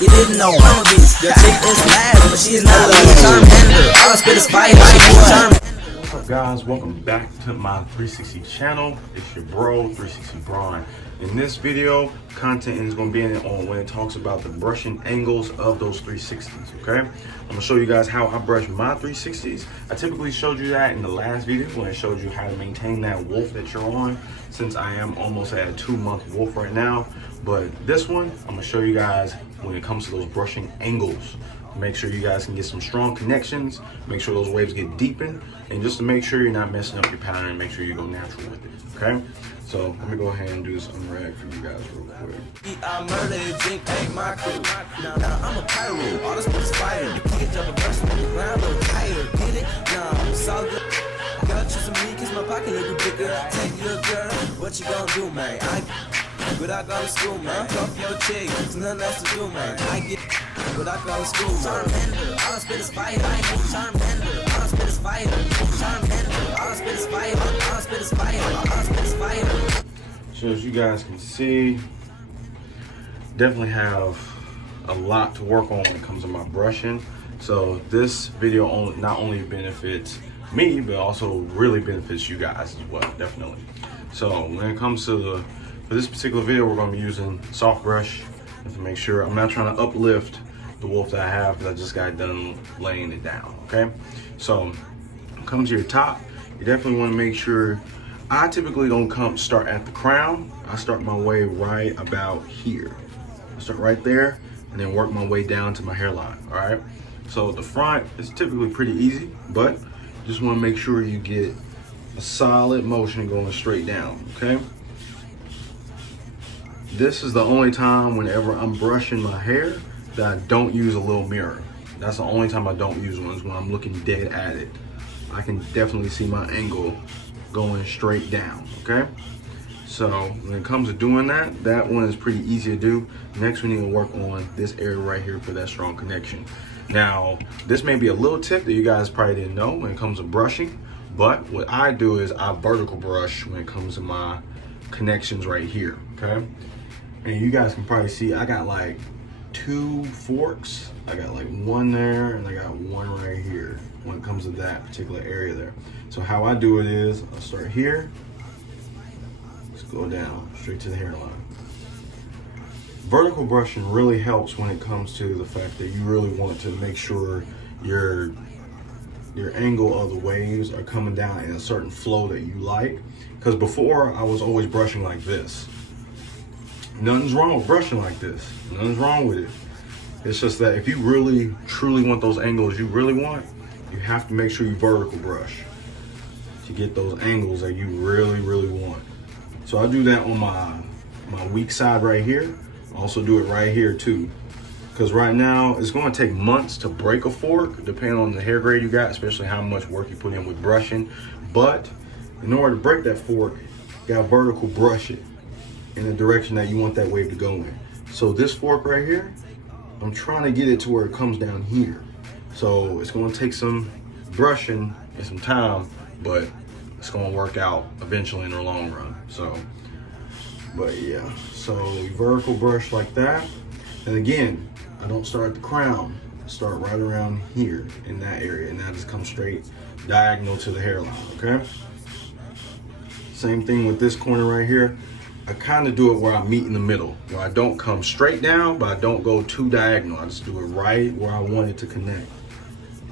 You didn't know I'm a beast. Your chick is mad, but she's not a Charmander. All I spit is fire. What's up, guys? Welcome back to my 360 channel. It's your bro, 360 Braun. In this video, content is going to be in it on when it talks about the brushing angles of those 360s, okay? I'm going to show you guys how I brush my 360s. I typically showed you that in the last video when I showed you how to maintain that wolf that you're on, since I am almost at a 2-month wolf right now. But this one, I'm going to show you guys when it comes to those brushing angles. Make sure you guys can get some strong connections, make sure those waves get deepened, and just to make sure you're not messing up your pattern and make sure you go natural with it, okay? So let me go ahead and do this unrag for you guys real quick. I murdered, drink, ain't my crew. Now I'm a pyro, all this is fire. You can't jump a verse on the ground, a little higher. Get it? Nah, it's all good. Gotta choose some me, cause my pocket a little bigger. Take your girl, what you gonna do, man? But I go to school, man. Talk your chick, there's nothing else to do, man. But I go to school, man. Charmander, all I spit is fire. Charmander, all I spit is fire. Charmander, all I spit is fire. All I spit is fire. All I spit is fire. So as you guys can see, definitely have a lot to work on when it comes to my brushing. So this video not only benefits me, but also really benefits you guys as well, definitely. So when it comes to for this particular video, we're going to be using soft brush to make sure I'm not trying to uplift the wolf that I have, because I just got done laying it down, okay? So come to your top, you definitely want to make sure, I typically don't start at the crown. I start my way right about here. I start right there and then work my way down to my hairline, all right? So the front is typically pretty easy, but just want to make sure you get a solid motion going straight down, okay? This is the only time whenever I'm brushing my hair that I don't use a little mirror. That's the only time I don't use one, is when I'm looking dead at it. I can definitely see my angle going straight down, okay? So when it comes to doing that, that one is pretty easy to do. Next, we need to work on this area right here for that strong connection. Now, this may be a little tip that you guys probably didn't know when it comes to brushing, but what I do is I vertical brush when it comes to my connections right here, okay? And you guys can probably see I got like 2 forks. I got like one there and I got one right here when it comes to that particular area there. So how I do it is I'll start here, let's go down straight to the hairline. Vertical brushing really helps when it comes to the fact that you really want to make sure your angle of the waves are coming down in a certain flow that you like. Because before I was always brushing like this. Nothing's wrong with brushing like this. Nothing's wrong with it. It's just that if you really, truly want those angles you really want, you have to make sure you vertical brush to get those angles that you really, really want. So I do that on my weak side right here. I also do it right here too. Because right now, it's going to take months to break a fork, depending on the hair grade you got, especially how much work you put in with brushing. But in order to break that fork, you got to vertical brush it in the direction that you want that wave to go in. So this fork right here, I'm trying to get it to where it comes down here. So it's going to take some brushing and some time, but it's going to work out eventually in the long run. So, but yeah, so you vertical brush like that. And again, I don't start at the crown. I start right around here in that area, and I just come straight diagonal to the hairline, okay? Same thing with this corner right here. I kind of do it where I meet in the middle, where I don't come straight down, but I don't go too diagonal. I just do it right where I want it to connect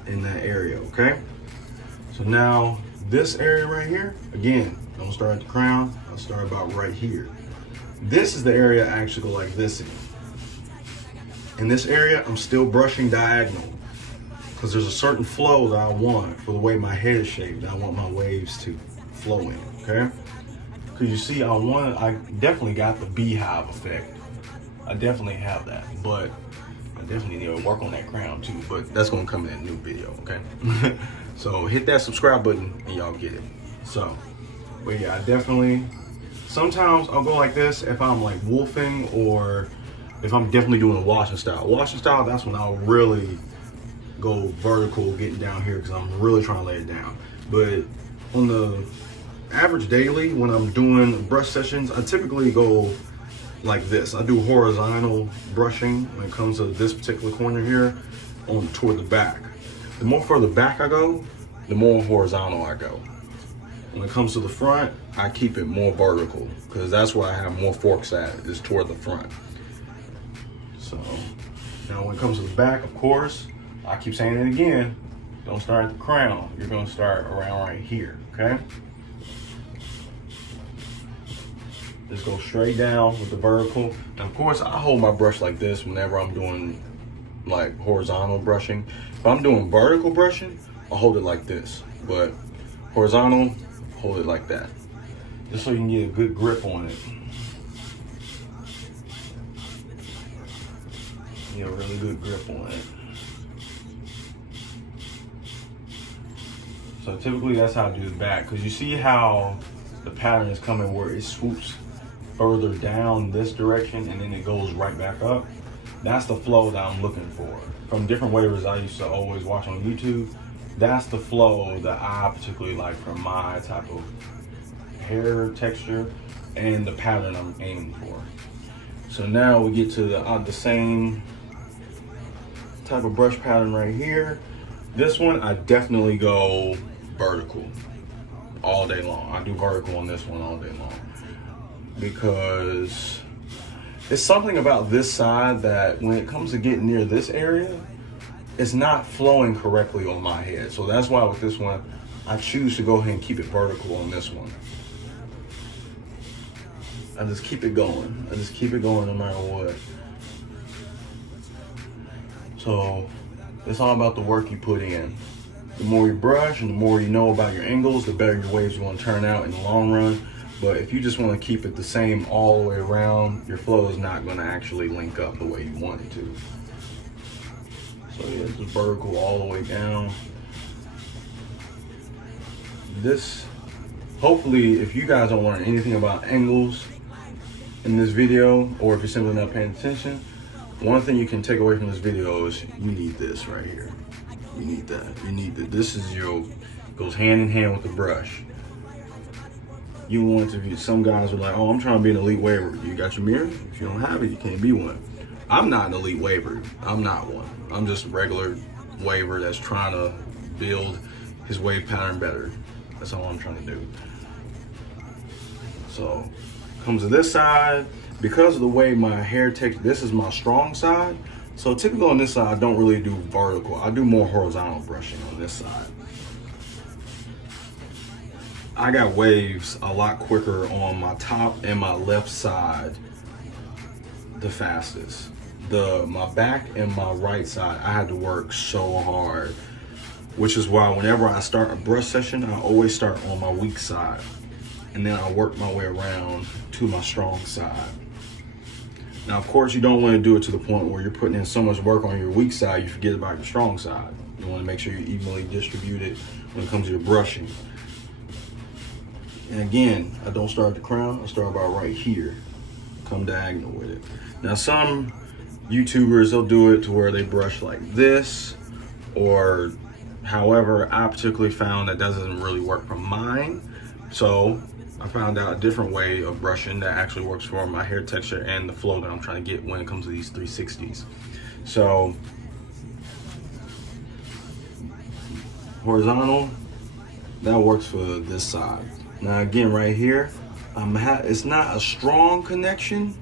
in that area, okay? So now this area right here, again, I don't start at the crown, I'll start about right here. This is the area I actually go like this in. In this area, I'm still brushing diagonal because there's a certain flow that I want for the way my head is shaped. I want my waves to flow in, okay? Because you see, I definitely got the beehive effect. I definitely have that, but I definitely need to work on that crown too, but that's gonna come in a new video, okay? So hit that subscribe button and y'all get it. So, but yeah, I definitely, sometimes I'll go like this if I'm like wolfing, or if I'm definitely doing a washing style. Washing style, that's when I'll really go vertical getting down here because I'm really trying to lay it down. But on the average daily, when I'm doing brush sessions, I typically go like this. I do horizontal brushing when it comes to this particular corner here toward the back. The more further back I go, the more horizontal I go. When it comes to the front, I keep it more vertical because that's where I have more forks at, is toward the front. So now when it comes to the back, of course, I keep saying it again, don't start at the crown. You're gonna start around right here, okay? Just go straight down with the vertical. And of course, I hold my brush like this whenever I'm doing like horizontal brushing. If I'm doing vertical brushing, I'll hold it like this. But horizontal, hold it like that. Just so you can get a good grip on it. Get a really good grip on it. So typically that's how I do the back, because you see how the pattern is coming where it swoops further down this direction and then it goes right back up. That's the flow that I'm looking for. From different wavers I used to always watch on YouTube, that's the flow that I particularly like for my type of hair texture and the pattern I'm aiming for. So now we get to the same type of brush pattern right here. This one, I definitely go vertical all day long. I do vertical on this one all day long because it's something about this side that when it comes to getting near this area, it's not flowing correctly on my head. So that's why with this one, I choose to go ahead and keep it vertical on this one. I just keep it going. I just keep it going no matter what. So it's all about the work you put in. The more you brush and the more you know about your angles, the better your waves are going to turn out in the long run. But if you just want to keep it the same all the way around, your flow is not going to actually link up the way you want it to. So yeah, just vertical all the way down. This, hopefully, if you guys don't learn anything about angles in this video, or if you're simply not paying attention, one thing you can take away from this video is you need this right here. You need that. You need that. This is goes hand in hand with the brush. You want to be, some guys are like, oh, I'm trying to be an elite waver. You got your mirror? If you don't have it, you can't be one. I'm not an elite waver. I'm not one. I'm just a regular waver that's trying to build his wave pattern better. That's all I'm trying to do. So, comes to this side, because of the way my hair takes, this is my strong side. So typically on this side, I don't really do vertical. I do more horizontal brushing on this side. I got waves a lot quicker on my top and my left side the fastest. My back and my right side, I had to work so hard, which is why whenever I start a brush session, I always start on my weak side. And then I work my way around to my strong side. Now, of course, you don't want to do it to the point where you're putting in so much work on your weak side, you forget about your strong side. You want to make sure you evenly distribute it when it comes to your brushing. And again, I don't start at the crown, I start about right here. Come diagonal with it. Now, some YouTubers, they'll do it to where they brush like this, or however, I particularly found that doesn't really work for mine. So I found out a different way of brushing that actually works for my hair texture and the flow that I'm trying to get when it comes to these 360s. So horizontal, that works for this side. Now again, right here, it's not a strong connection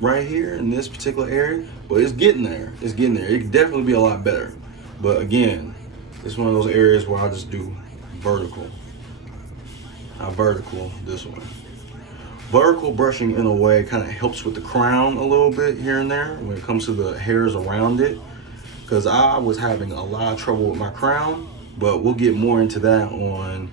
right here in this particular area, but it's getting there. It's getting there. It could definitely be a lot better. But again, it's one of those areas where I just do vertical. I vertical this one. Vertical brushing in a way kind of helps with the crown a little bit here and there when it comes to the hairs around it, because I was having a lot of trouble with my crown, but we'll get more into that on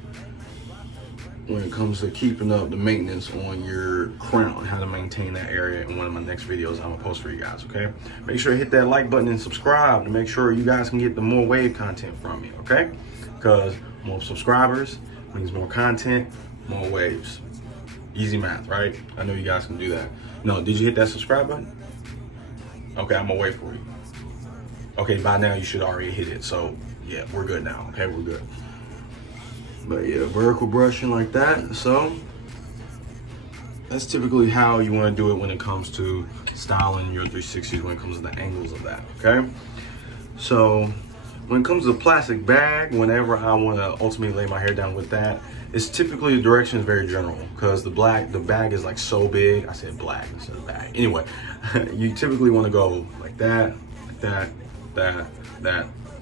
when it comes to keeping up the maintenance on your crown, how to maintain that area in one of my next videos I'm gonna post for you guys, okay? Make sure to hit that like button and subscribe to make sure you guys can get the more wave content from me, okay? Because more subscribers means more content, more waves. Easy math, right? I know you guys can do that. No, did you hit that subscribe button? Okay, I'm gonna wait for you. Okay, by now you should already hit it. So yeah, we're good now, okay, we're good. But yeah, vertical brushing like that. So that's typically how you want to do it when it comes to styling your 360s, when it comes to the angles of that, okay? So when it comes to the plastic bag, whenever I want to ultimately lay my hair down with that, it's typically the direction is very general because the bag is like so big. I said black instead of bag. Anyway, you typically want to go like that, that.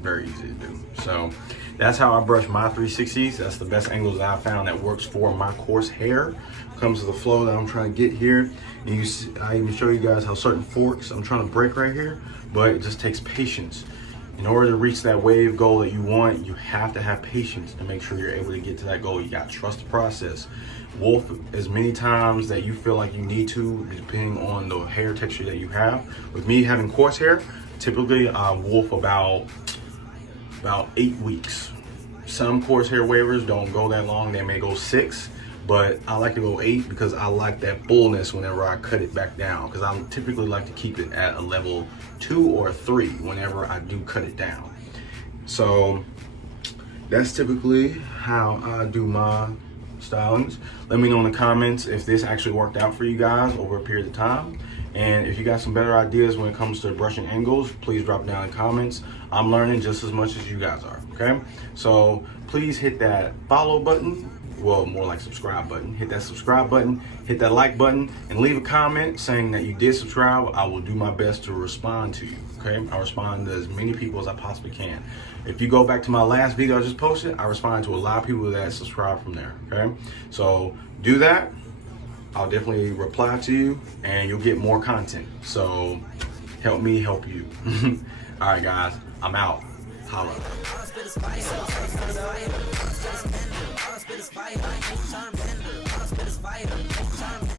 Very easy to do. So that's how I brush my 360s. That's the best angles that I found that works for my coarse hair. Comes to the flow that I'm trying to get here. And you see, I even show you guys how certain forks I'm trying to break right here, but it just takes patience. In order to reach that wave goal that you want, you have to have patience to make sure you're able to get to that goal. You got to trust the process. Wolf as many times that you feel like you need to, depending on the hair texture that you have. With me having coarse hair, typically I wolf about 8 weeks. Some coarse hair wavers don't go that long. They may go 6, but I like to go 8 because I like that fullness whenever I cut it back down, because I typically like to keep it at a level 2 or 3 whenever I do cut it down. So that's typically how I do my stylings. Let me know in the comments if this actually worked out for you guys over a period of time. And if you got some better ideas when it comes to brushing angles, please drop it down in the comments. I'm learning just as much as you guys are, okay? So please hit that follow button, well, more like subscribe button. Hit that subscribe button, hit that like button, and leave a comment saying that you did subscribe. I will do my best to respond to you, okay? I respond to as many people as I possibly can. If you go back to my last video I just posted, I respond to a lot of people that subscribe from there, okay? So do that. I'll definitely reply to you and you'll get more content. So help me help you. All right, guys, I'm out. Holla. All I spit is fire.